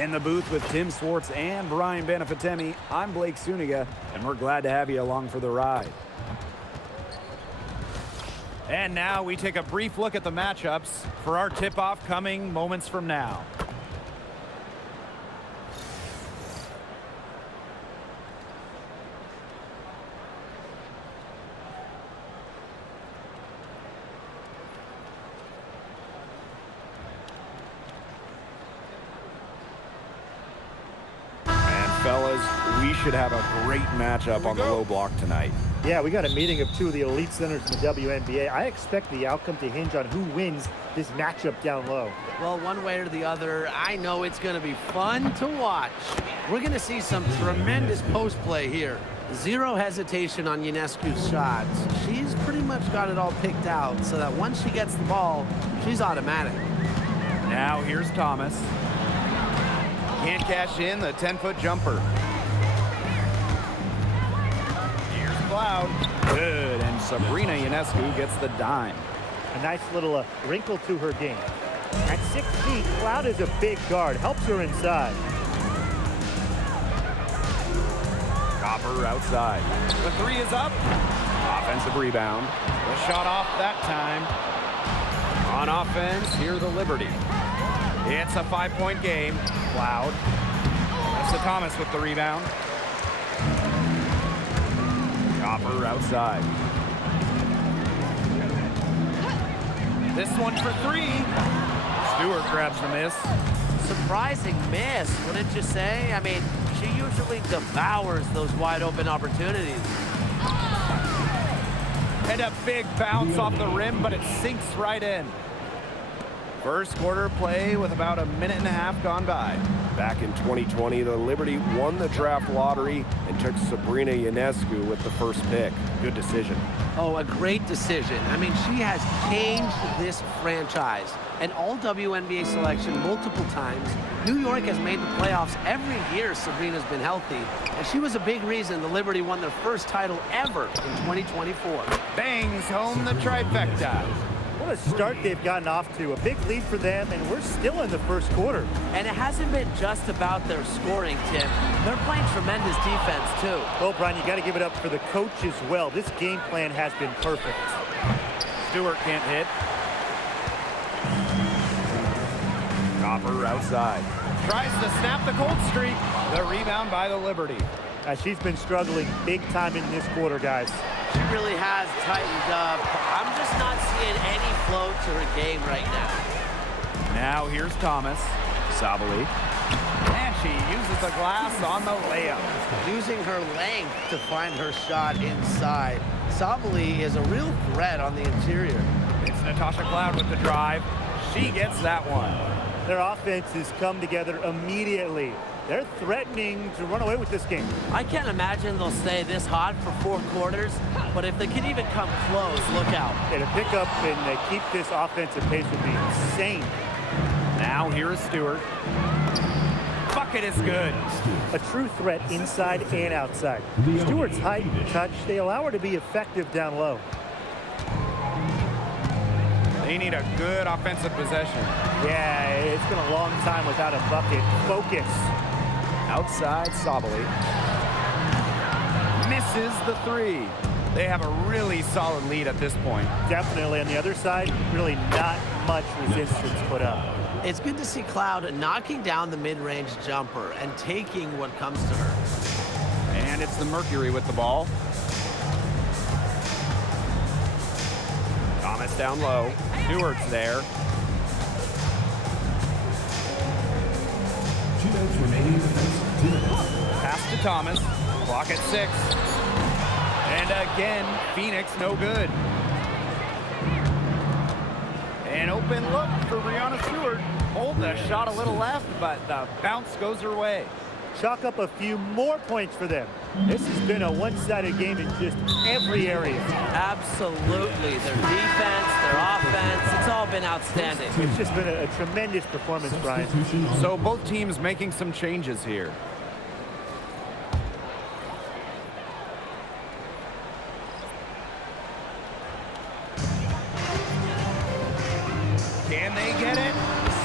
In the booth with Tim Swartz and Brian Banafitemi, I'm Blake Suniga, and we're glad to have you along for the ride. And now we take a brief look at the matchups for our tip-off coming moments from now. Fellas, we should have a great matchup on the low block tonight. Yeah, we got a meeting of two of the elite centers in the WNBA. I expect the outcome to hinge on who wins this matchup down low. Well, one way or the other, I know it's going to be fun to watch. We're going to see some tremendous post play here. Zero hesitation on Ionescu's shots. She's pretty much got it all picked out so that once she gets the ball, she's automatic. Now here's Thomas. Can't cash in the 10-foot jumper. Here's Cloud. Good, and Sabrina Ionescu gets the dime. A nice little wrinkle to her game. At 6 feet, Cloud is a big guard. Helps her inside. Copper outside. The three is up. Offensive rebound. The shot off that time. On offense, here the Liberty. It's a 5-point game. Cloud. That's Thomas with the rebound. Copper outside. This one for three. Stewart grabs the miss. Surprising miss, wouldn't you say? I mean, she usually devours those wide open opportunities. And a big bounce off the rim, but it sinks right in. First quarter play with about a minute and a half gone by. Back in 2020, the Liberty won the draft lottery and took Sabrina Ionescu with the first pick. Good decision. Oh, a great decision. I mean, she has changed this franchise. An all-WNBA selection multiple times. New York has made the playoffs every year Sabrina's been healthy. And she was a big reason the Liberty won their first title ever in 2024. Bangs home the trifecta. What a start they've gotten off to. A big lead for them, and we're still in the first quarter. And it hasn't been just about their scoring, Tim. They're playing tremendous defense, too. Well, Brian, you got to give it up for the coach as well. This game plan has been perfect. Stewart can't hit. Copper outside. Tries to snap the cold streak. The rebound by the Liberty. She's been struggling big time in this quarter, guys. She really has tightened up. I'm just not seeing any flow to her game right now. Now here's Thomas. Sabali. And she uses the glass on the layup. Using her length to find her shot inside. Sabali is a real threat on the interior. It's Natasha Cloud with the drive. She gets that one. Their offenses come together immediately. They're threatening to run away with this game. I can't imagine they'll stay this hot for 4 quarters, but if they can even come close, look out. Yeah, to pick up and keep this offensive pace would be insane. Now here is Stewart. Bucket is good. A true threat inside and outside. Stewart's height and touch, they allow her to be effective down low. They need a good offensive possession. Yeah, it's been a long time without a bucket. Focus. Outside Sabali. Misses the three. They have a really solid lead at this point. Definitely. On the other side, really not much resistance put up. It's good to see Cloud knocking down the mid-range jumper and taking what comes to her. And it's the Mercury with the ball. Thomas down low. Stewart's there. 2 minutes remaining in the defense. 2 minutes. Pass to Thomas. Clock at 6. And again, Phoenix no good. An open look for Breanna Stewart. Hold the shot a little left, but the bounce goes her way. Chalk up a few more points for them. This has been a one-sided game in just every area. Absolutely. Their defense, their offense, it's all been outstanding. It's just been a tremendous performance, Brian. So both teams making some changes here. Can they get it?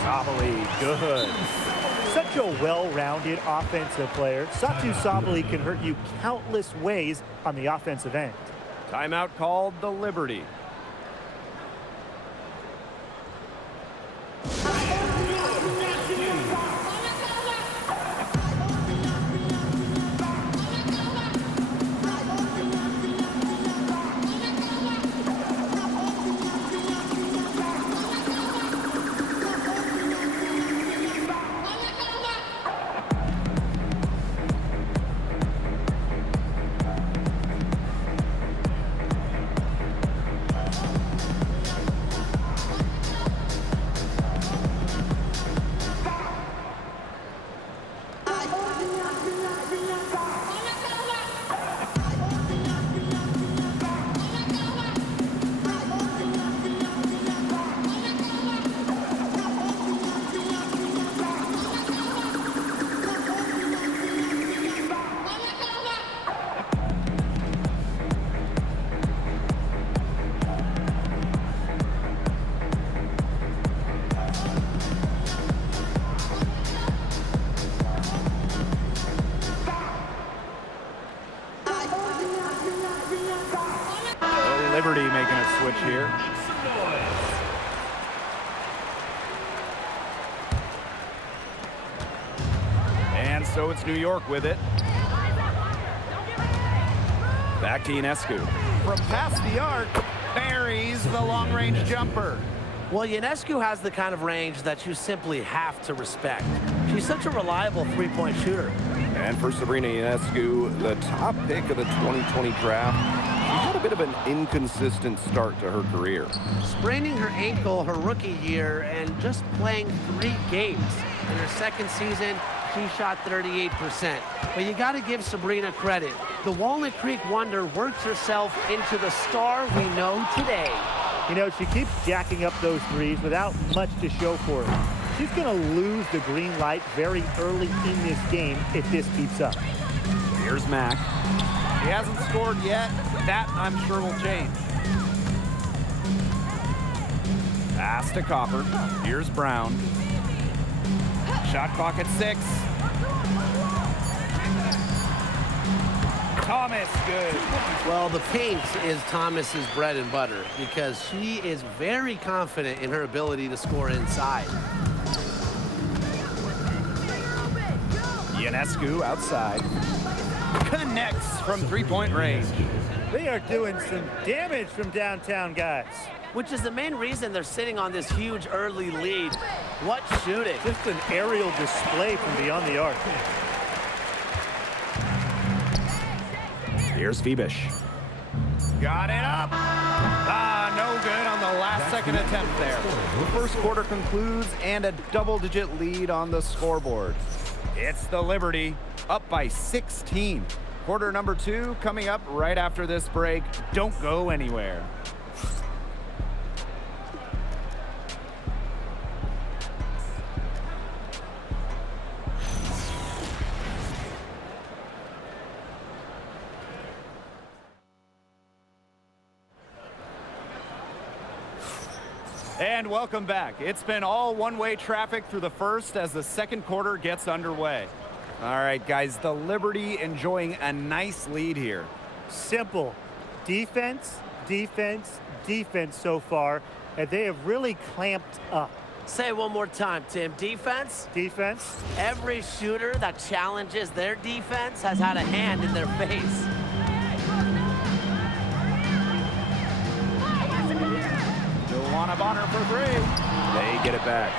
Sabali, good. such a well-rounded offensive player. Satou Sabally can hurt you countless ways on the offensive end. Timeout called the Liberty. Liberty making a switch here. And so it's New York with it. Back to Ionescu. From past the arc, buries the long-range jumper. Well, Ionescu has the kind of range that you simply have to respect. She's such a reliable three-point shooter. And for Sabrina Ionescu, the top pick of the 2020 draft, she had a bit of an inconsistent start to her career. Spraining her ankle her rookie year and just playing 3 games. In her second season, she shot 38%. But you got to give Sabrina credit. The Walnut Creek Wonder worked herself into the star we know today. You know, she keeps jacking up those threes without much to show for it. She's going to lose the green light very early in this game if this keeps up. Here's Mack. He hasn't scored yet. That, I'm sure, will change. Pass to Copper. Here's Brown. Shot clock at 6. Thomas, good. Well, the paint is Thomas's bread and butter because she is very confident in her ability to score inside. Ionescu outside. Connects from three-point range. They are doing some damage from downtown, guys. Which is the main reason they're sitting on this huge early lead. What shooting. Just an aerial display from beyond the arc. Here's Phoebish. Got it up. No good on the last second attempt there. The first quarter concludes and a double-digit lead on the scoreboard. It's the Liberty up by 16. Quarter number 2 coming up right after this break. Don't go anywhere. And welcome back. It's been all one-way traffic through the first as the second quarter gets underway. All right, guys, the Liberty enjoying a nice lead here. Simple. Defense, defense, defense so far, and they have really clamped up. Say it one more time, Tim. Defense? Defense. Every shooter that challenges their defense has had a hand in their face. Joanna Bonner for 3. They get it back.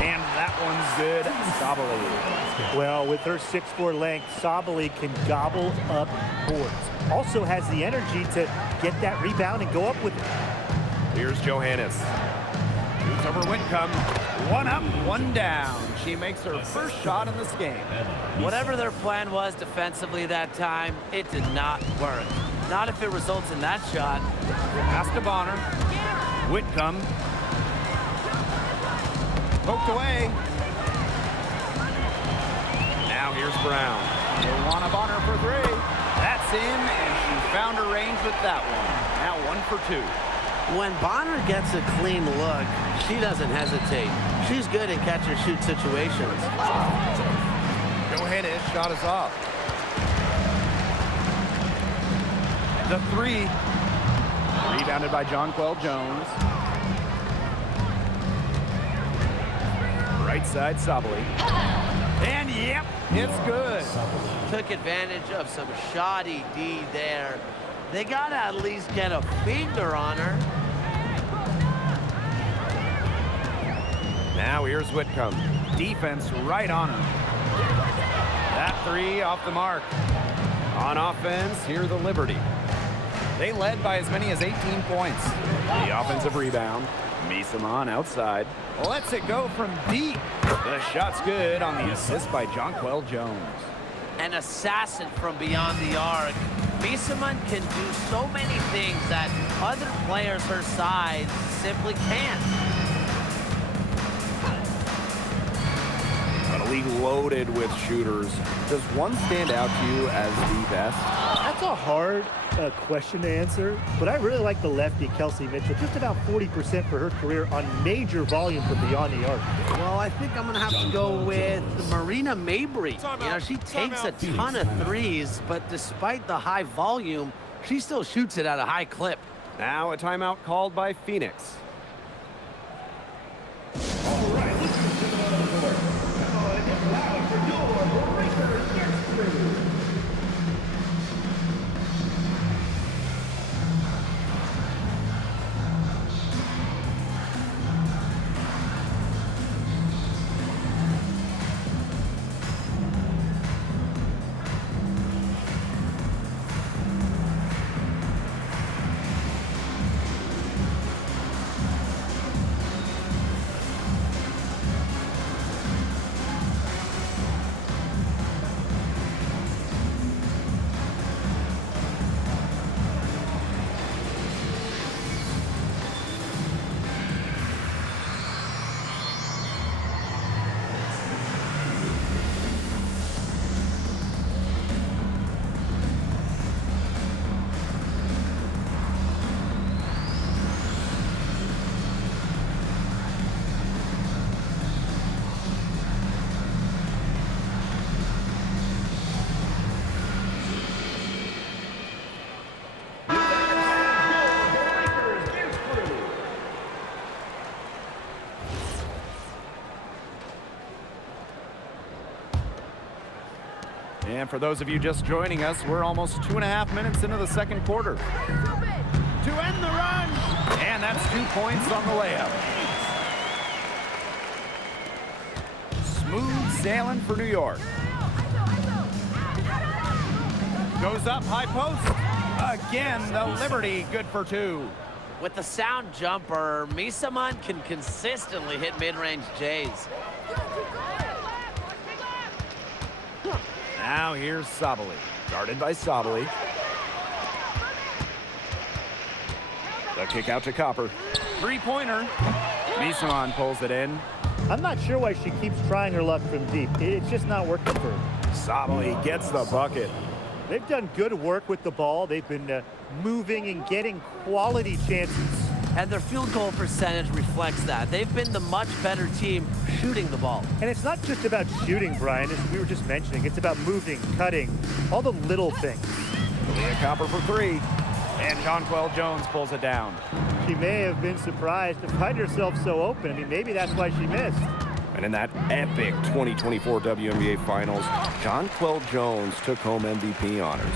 And that one's good. Sabally. Well, with her 6'4" length, Sabally can gobble up boards. Also has the energy to get that rebound and go up with it. Here's Johannes. Shoots over Whitcomb. One up, one down. She makes her first shot in this game. Whatever their plan was defensively that time, it did not work. Not if it results in that shot. Pass to Bonner. Whitcomb. Poked away. Now here's Brown. Joanna Bonner for 3. That's in, and she found her range with that one. Now 1 for 2. When Bonner gets a clean look, she doesn't hesitate. She's good in catch-and-shoot situations. Go ahead, Ish. Shot is off. The three. Rebounded by Jonquel Jones. Right side, Sabali. And yep, it's good. Took advantage of some shoddy D there. They got to at least get a finger on her. Now here's Whitcomb. Defense right on her. That three off the mark. On offense, here the Liberty. They led by as many as 18 points. The offensive rebound. Misaman outside. Lets it go from deep. The shot's good on the assist by Jonquel Jones. An assassin from beyond the arc. Misaman can do so many things that other players her size simply can't. A league loaded with shooters. Does one stand out to you as the best? That's a hard question to answer, but I really like the lefty, Kelsey Mitchell. Just about 40% for her career on major volume from beyond the arc. Well, I think I'm going to have to go with Marina Mabry. You know, she takes a ton of threes, but despite the high volume, she still shoots it at a high clip. Now a timeout called by Phoenix. All right, let's get to the court. It's loud for your breakers yesterday. And for those of you just joining us, we're almost 2.5 minutes into the second quarter. To end the run! And that's 2 points on the layup. Smooth sailing for New York. Goes up, high post. Again, the Liberty, good for 2. With the sound jumper, Misaman can consistently hit mid-range J's. Now here's Sabali. Guarded by Sabali. The kick out to Copper. Three-pointer. Misaman pulls it in. I'm not sure why she keeps trying her luck from deep. It's just not working for her. Sabali gets the bucket. They've done good work with the ball. They've been moving and getting quality chances. And their field goal percentage reflects that. They've been the much better team shooting the ball. And it's not just about shooting, Brian, as we were just mentioning. It's about moving, cutting, all the little things. Leah Copper for 3. And Jonquel Jones pulls it down. She may have been surprised to find herself so open. I mean, maybe that's why she missed. And in that epic 2024 WNBA Finals, Jonquel Jones took home MVP honors.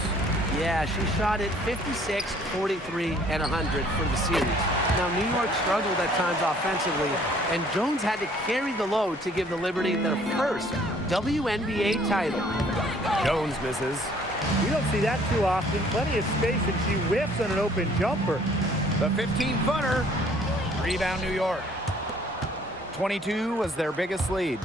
Yeah, she shot it 56, 43, and 100 for the series. Now, New York struggled at times offensively, and Jones had to carry the load to give the Liberty their first WNBA title. Jones misses. You don't see that too often. Plenty of space, and she whiffs on an open jumper. The 15-footer. Rebound, New York. 22 was their biggest lead.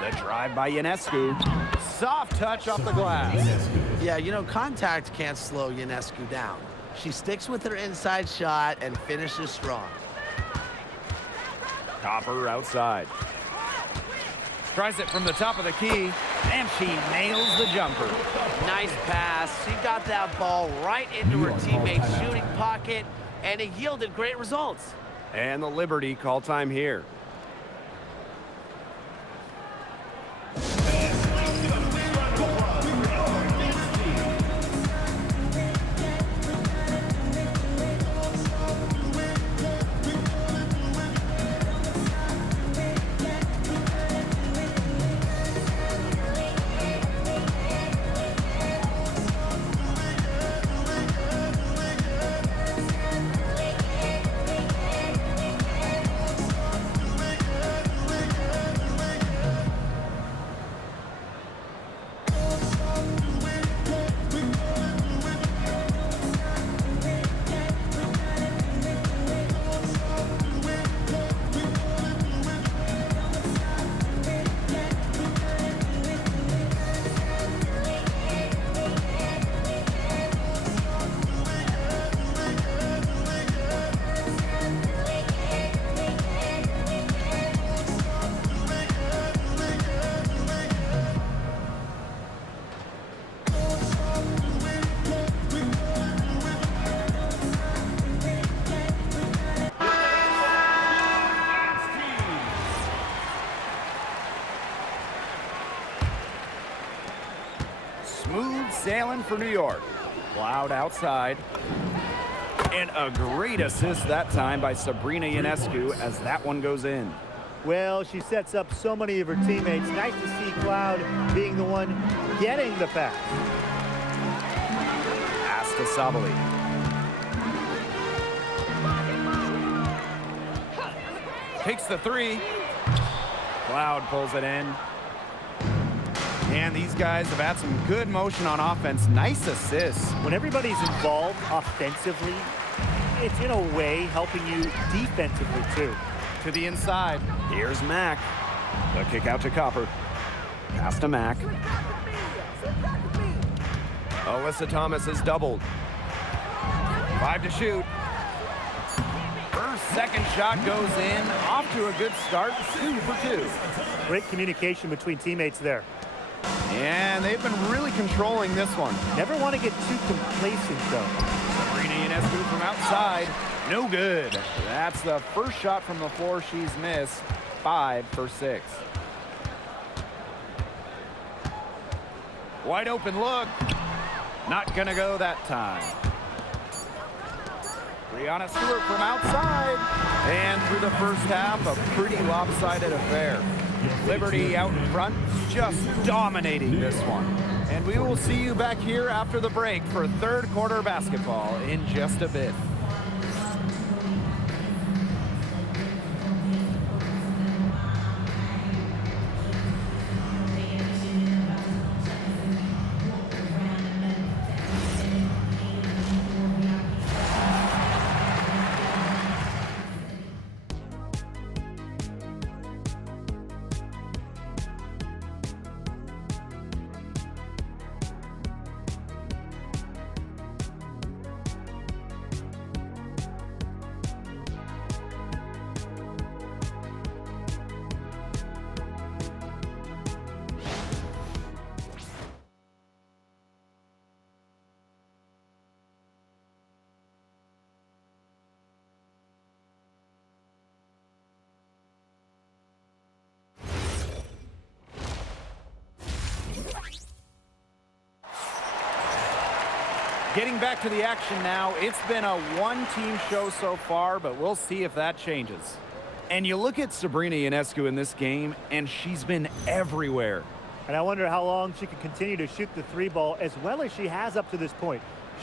The drive by Ionescu. Soft touch off the glass. Yeah, you know, contact can't slow Ionescu down. She sticks with her inside shot and finishes strong. Copper outside. Tries it from the top of the key, and she nails the jumper. Nice pass. She got that ball right into her teammate's shooting pocket, and it yielded great results. And the Liberty call time here. Smooth sailing for New York. Cloud outside. And a great assist that time by Sabrina Ionescu as that one goes in. Well, she sets up so many of her teammates. Nice to see Cloud being the one getting the pass. Pass to Sabali. Takes the three. Cloud pulls it in. And these guys have had some good motion on offense. Nice assists. When everybody's involved offensively, it's in a way helping you defensively too. To the inside. Here's Mack. The kick out to Copper. Pass to Mack. Alyssa Thomas is doubled. 5 to shoot. Her second shot goes in. Off to a good start. 2 for 2. Great communication between teammates there. And they've been really controlling this one. Never want to get too complacent though. Sabrina Ionescu from outside. No good. That's the first shot from the floor she's missed. 5 for 6. Wide open look. Not gonna go that time. Brianna Stewart from outside. And through the first half, a pretty lopsided affair. Liberty out in front, just dominating this one. And we will see you back here after the break for third quarter basketball in just a bit. Getting back to the action now, it's been a one-team show so far, but we'll see if that changes. And you look at Sabrina Ionescu in this game, and she's been everywhere. And I wonder how long she can continue to shoot the three ball as well as she has up to this point.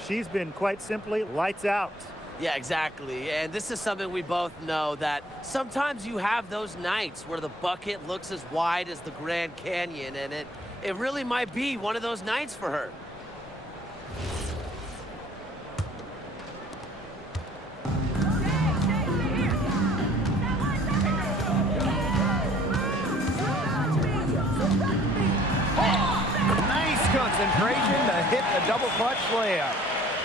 She's been quite simply lights out. Yeah, exactly. And this is something we both know, that sometimes you have those nights where the bucket looks as wide as the Grand Canyon, and it really might be one of those nights for her. Concentration to hit the double clutch layup.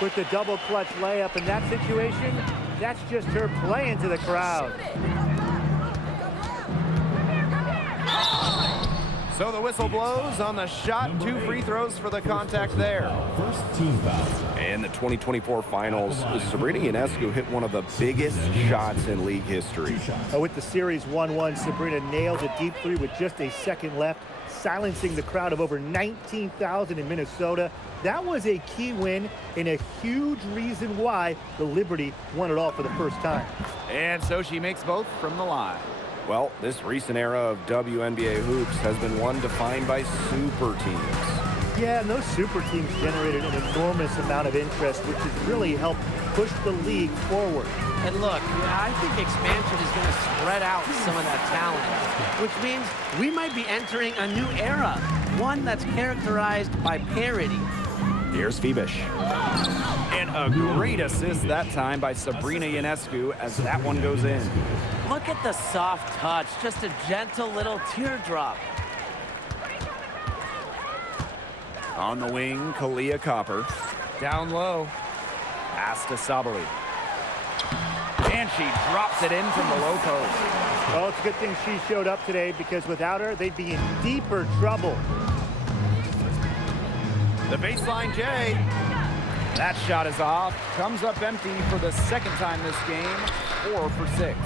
With the double clutch layup in that situation, that's just her playing to the crowd. So the whistle blows on the shot. 2 free throws for the contact there. In the 2024 finals, Sabrina Ionescu hit one of the biggest shots in league history. With the series 1-1, Sabrina nailed a deep three with just a second left, silencing the crowd of over 19,000 in Minnesota. That was a key win and a huge reason why the Liberty won it all for the first time. And so she makes both from the line. Well, this recent era of WNBA hoops has been one defined by super teams. Yeah, and those super teams generated an enormous amount of interest, which has really helped push the league forward. And look, I think expansion is going to spread out some of that talent, which means we might be entering a new era, one that's characterized by parity. Here's Febish. And a great assist that time by Sabrina Ionescu as that one goes in. Look at the soft touch, just a gentle little teardrop. On the wing, Kalia Copper. Down low. Pass to Sabali. And she drops it in from the low post. Well, it's a good thing she showed up today, because without her, they'd be in deeper trouble. The baseline J. That shot is off. Comes up empty for the second time this game. 4 for 6.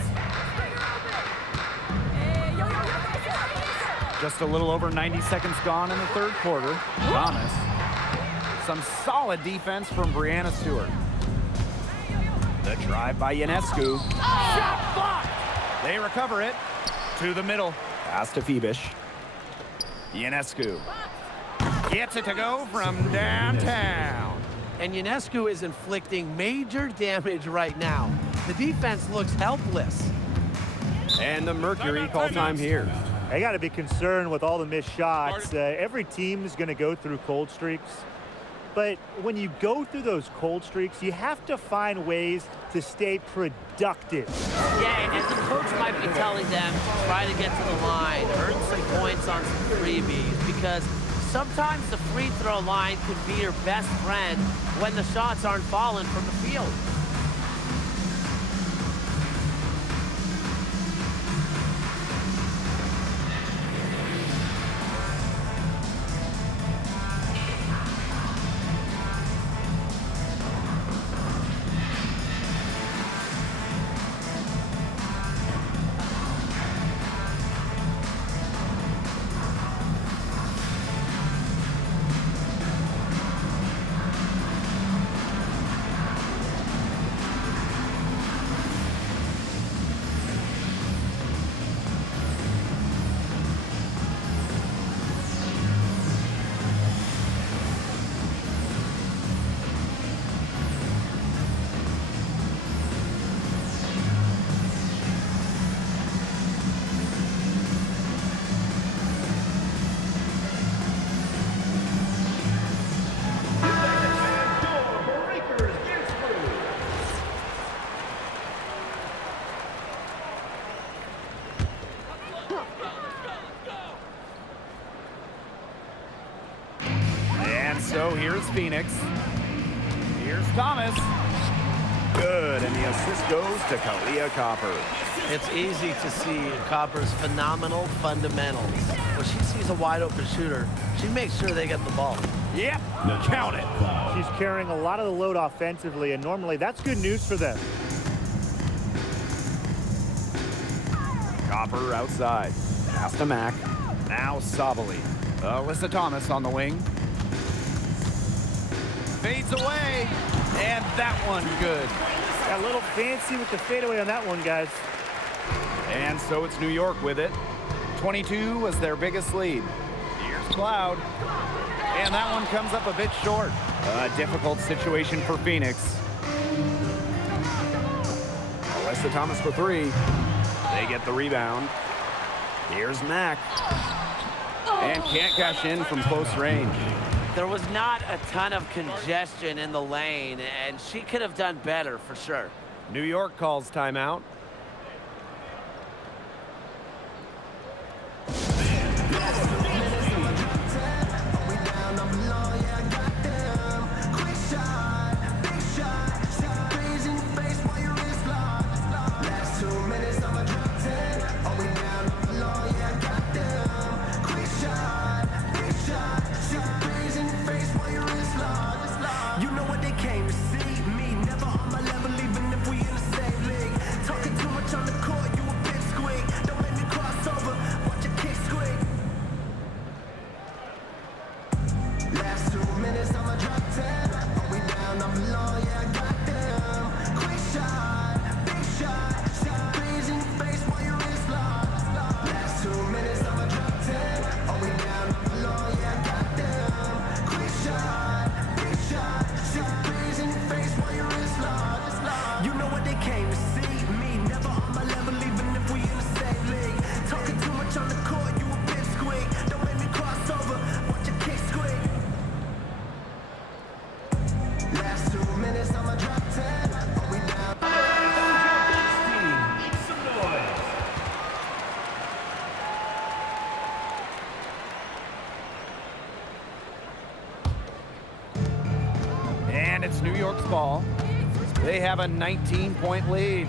Just a little over 90 seconds gone in the third quarter. Thomas. Some solid defense from Brianna Stewart. The drive by Ionescu. Shot blocked! They recover it. To the middle. Pass to Febish. Ionescu gets it to go from downtown. And Ionescu is inflicting major damage right now. The defense looks helpless. And the Mercury call time here. They got to be concerned with all the missed shots. Every team is going to go through cold streaks. But when you go through those cold streaks, you have to find ways to stay productive. Yeah, and the coach might be telling them, try to get to the line, earn some points on some freebies, because sometimes the free throw line could be your best friend when the shots aren't falling from the field. So here's Phoenix. Here's Thomas. Good, and the assist goes to Kalia Copper. It's easy to see Copper's phenomenal fundamentals. When she sees a wide open shooter, she makes sure they get the ball. Yep, count it. She's carrying a lot of the load offensively, and normally that's good news for them. Copper outside. Pass to Mack. Now Sabali. Alyssa Thomas on the wing. Fades away, and that one good. Got a little fancy with the fadeaway on that one, guys. And so it's New York with it. 22 was their biggest lead. Here's Cloud. And that one comes up a bit short. A difficult situation for Phoenix. Alyssa Thomas for 3. They get the rebound. Here's Mack. And can't cash in from close range. There was not a ton of congestion in the lane, and she could have done better for sure. New York calls timeout. Quick shot. ball. They have a 19-point lead.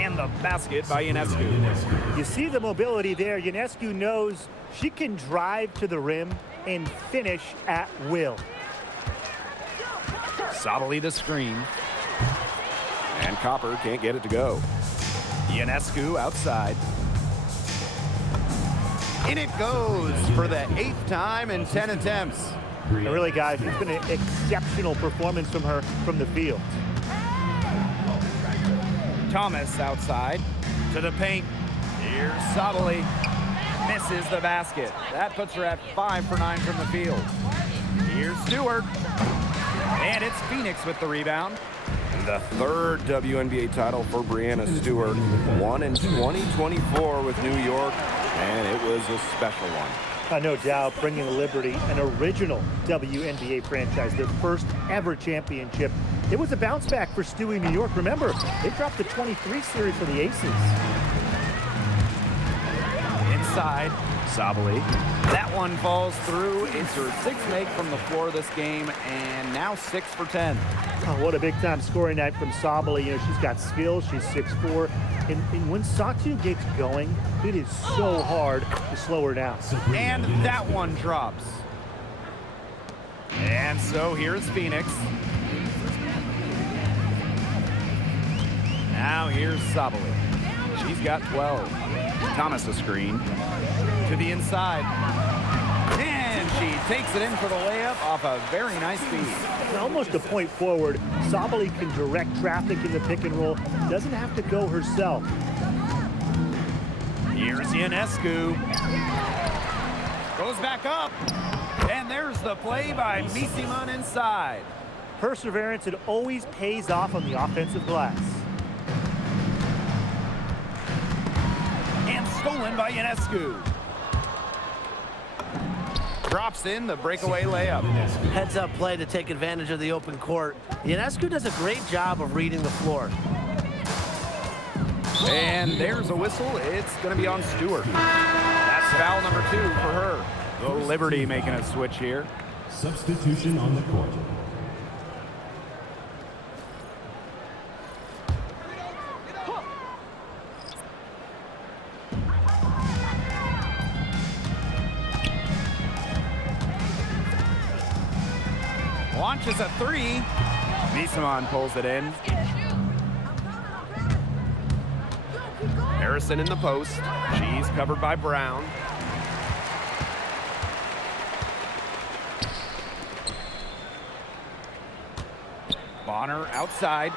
And the basket by Ionescu. You see the mobility there. Ionescu knows she can drive to the rim and finish at will. Sabali the screen. And Copper can't get it to go. Ionescu outside. In it goes for the 8th time in 10 attempts. And really, guys, it's been an exceptional performance from her from the field. Thomas outside to the paint. Here's Sabali. Misses the basket. That puts her at 5 for 9 from the field. Here's Stewart. And it's Phoenix with the rebound. The 3rd WNBA title for Breanna Stewart. Won in 2024 with New York, and it was a special one. No doubt, bringing the Liberty an original WNBA franchise, their first ever championship. It was a bounce back for Stewie New York. Remember, they dropped the 23 series for the Aces. Inside, Sabali. That one falls through. It's her 6th make from the floor this game, and now 6 for 10. Oh, what a big-time scoring night from Sabali. You know, she's got skills. She's 6'4". And when Satu gets going, it is so hard to slow her down. And that one drops. And so here's Phoenix. Now here's Sabali. She's got 12. Thomas a screen. To the inside. And she takes it in for the layup off a very nice feed. Almost a point forward. Sabali can direct traffic in the pick and roll. Doesn't have to go herself. Here's Ionescu. Goes back up. And there's the play by Misiman inside. Perseverance, it always pays off on the offensive glass. And stolen by Ionescu. Drops in the breakaway layup. Heads-up play to take advantage of the open court. Ionescu does a great job of reading the floor. And there's a whistle. It's going to be on Stewart. That's foul number 2 for her. The Liberty making a switch here. Substitution on the court. Launches a 3. Misiman pulls it in. Harrison in the post. She's covered by Brown. Bonner outside.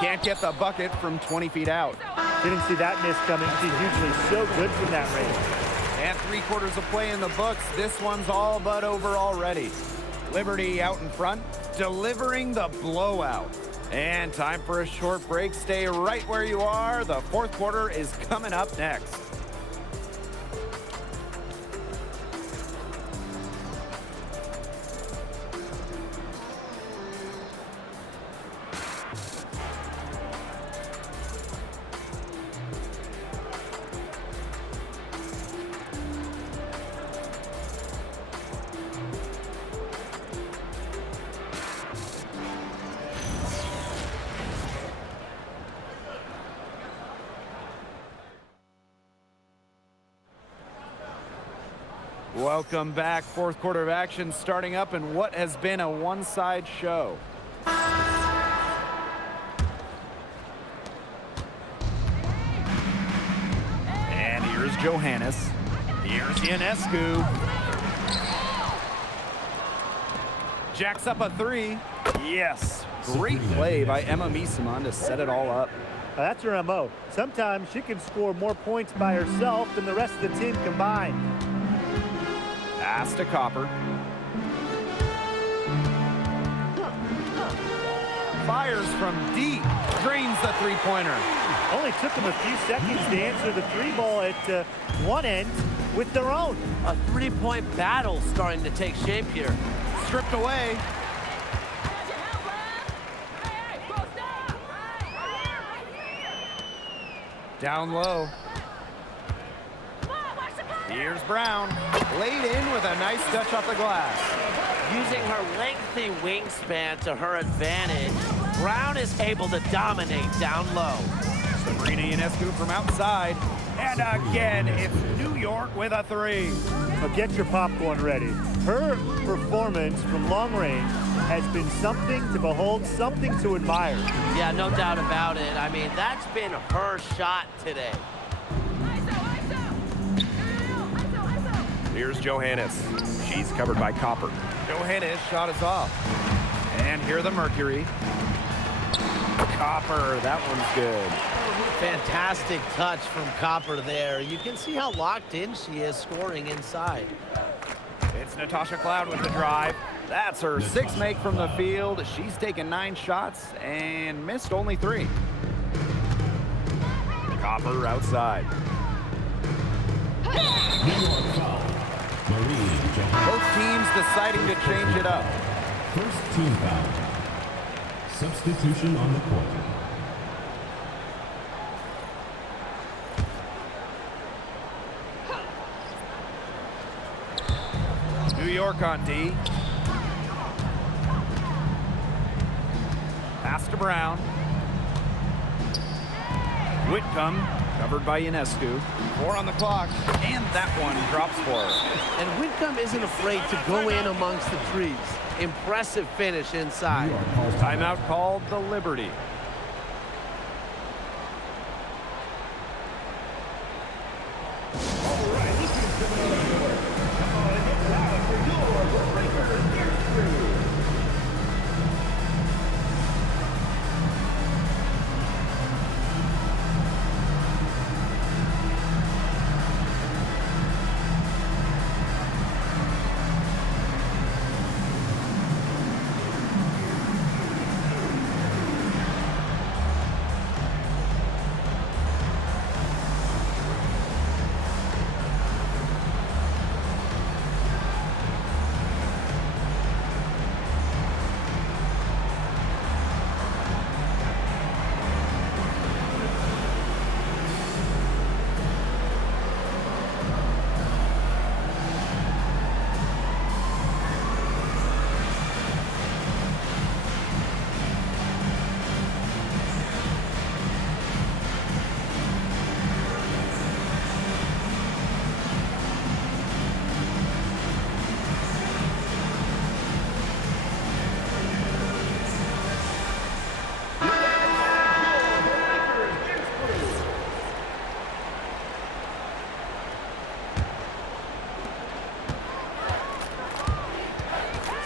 Can't get the bucket from 20 feet out. Didn't see that miss coming. She's usually so good from that range. And 3/4 of play in the books. This one's all but over already. Liberty out in front, delivering the blowout. And time for a short break. Stay right where you are. The 4th quarter is coming up next. Welcome back. 4th quarter of action starting up in what has been a one-side show. And here's Johannes. Here's Ionescu. Jacks up a 3. Yes. Great play by Emma Misiman to set it all up. That's her MO. Sometimes she can score more points by herself than the rest of the team combined. Pass to Copper. Fires from deep. Drains the 3-pointer. Only took them a few seconds to answer the 3 ball at one end with their own. A 3-point battle starting to take shape here. Stripped away. Down low. Here's Brown. Laid in with a nice touch off the glass. Using her lengthy wingspan to her advantage, Brown is able to dominate down low. Sabrina Ionescu from outside. And again, it's New York with a three. But get your popcorn ready. Her performance from long range has been something to behold, something to admire. Yeah, no doubt about it. I mean, that's been her shot today. Here's Johannes. She's covered by Copper. Johannes shot is off. And here the Mercury. Copper, that one's good. Fantastic touch from Copper there. You can see how locked in she is scoring inside. It's Natasha Cloud with the drive. That's her sixth make from the field. She's taken 9 shots and missed only 3. Copper outside. Both teams deciding to change it up. First team foul. Substitution on the court. New York on D. Pass to Brown. Whitcomb covered by Ionescu. 4 on the clock, and that one drops for her. And Whitcomb isn't afraid to go in amongst the trees. Impressive finish inside. Timeout called the Liberty. All right, this is coming on the court. Come on and get loud for your breaker gets through.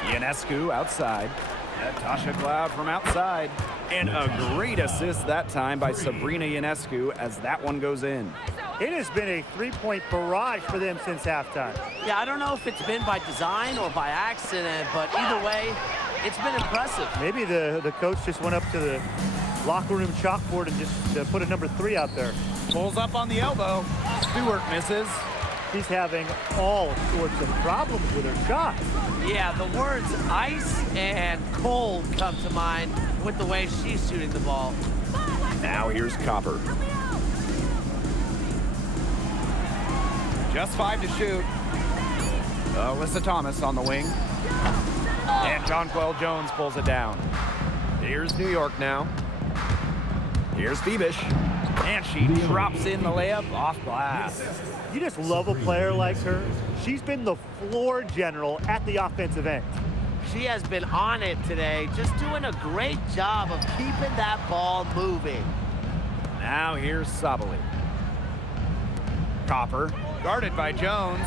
Ionescu outside. Natasha Cloud from outside. And a great assist that time by Sabrina Ionescu as that one goes in. It has been a three-point barrage for them since halftime. Yeah, I don't know if it's been by design or by accident, but either way, it's been impressive. Maybe the coach just went up to the locker room chalkboard and just put a number 3 out there. Pulls up on the elbow. Stewart misses. She's having all sorts of problems with her shots. Yeah, the words ice and cold come to mind with the way she's shooting the ball. Now here's Copper. Just 5 to shoot. Alyssa Thomas on the wing. And Jonquel Jones pulls it down. Here's New York now. Here's Phoebish. And she drops in the layup off glass. You just love a player like her. She's been the floor general at the offensive end. She has been on it today, just doing a great job of keeping that ball moving. Now here's Sabali. Copper, guarded by Jones.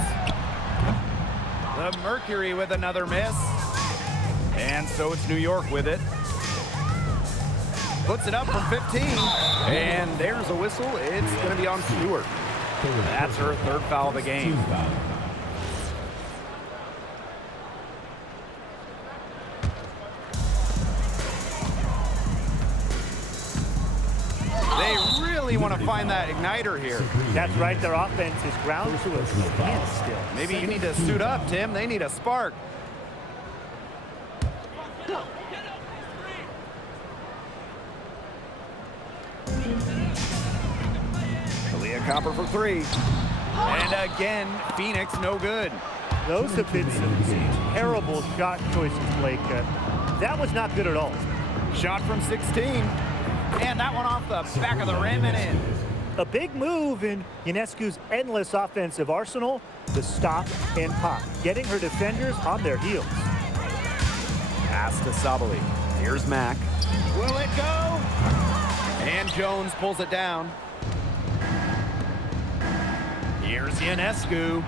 The Mercury with another miss. And so it's New York with it. Puts it up from 15. And there's a whistle. It's going to be on Stewart. That's her 3rd foul of the game. They really want to find that igniter here. That's right, their offense is ground to a standstill. Maybe you need to suit up, Tim. They need a spark. Aaliyah Copper for 3. And again, Phoenix no good. Those have been some terrible shot choices, Blake. That was not good at all. Shot from 16. And that one off the back of the rim and in. A big move in Ionescu's endless offensive arsenal, the stop and pop, getting her defenders on their heels. Pass to Sabali. Here's Mack. Will it go? And Jones pulls it down. Here's Ionescu.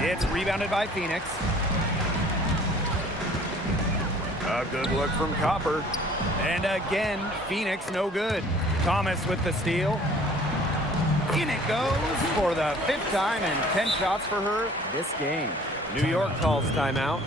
It's rebounded by Phoenix. A good look from Copper. And again, Phoenix no good. Thomas with the steal. In it goes for the 5th time and 10 shots for her this game. New York calls timeout.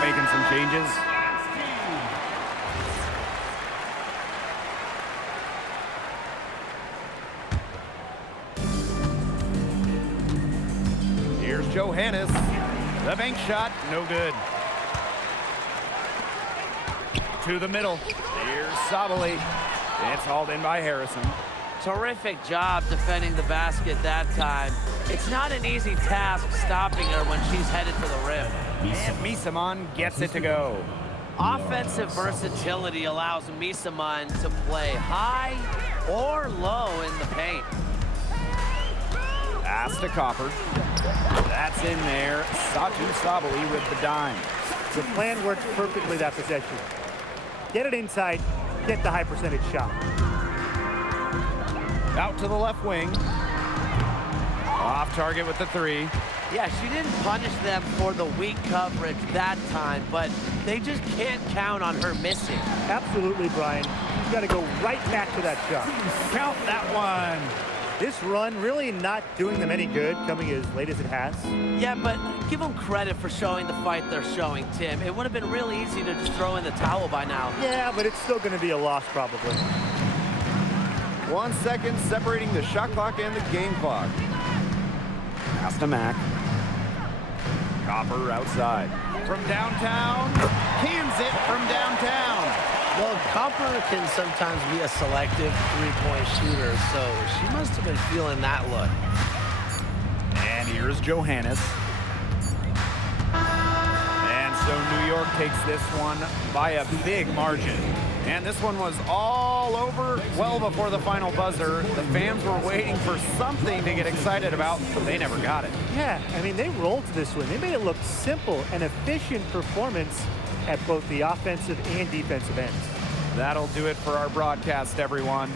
Making some changes. Here's Johannes. The bank shot, no good. To the middle. Here's Sabali. It's hauled in by Harrison. Terrific job defending the basket that time. It's not an easy task stopping her when she's headed for the rim. And Misaman gets it to go. Offensive versatility allows Misaman to play high or low in the paint. Pass to Copper. That's in there. Satu Sabali with the dime. The plan worked perfectly that possession. Get it inside, get the high percentage shot. Out to the left wing. Off target with the 3. Yeah, she didn't punish them for the weak coverage that time, but they just can't count on her missing. Absolutely, Brian. She's got to go right back to that shot. Count that one. This run really not doing them any good, coming as late as it has. Yeah, but give them credit for showing the fight they're showing, Tim. It would have been really easy to just throw in the towel by now. Yeah, but it's still going to be a loss probably. 1 second separating the shot clock and the game clock. Pass to Mack. Copper outside. From downtown. Cans it from downtown. Well, Copper can sometimes be a selective three-point shooter, so she must have been feeling that look. And here's Johannes. And so New York takes this one by a big margin. And this one was all over well before the final buzzer. The fans were waiting for something to get excited about, but they never got it. Yeah, I mean, they rolled this one. They made it look simple and efficient performance at both the offensive and defensive ends. That'll do it for our broadcast, everyone.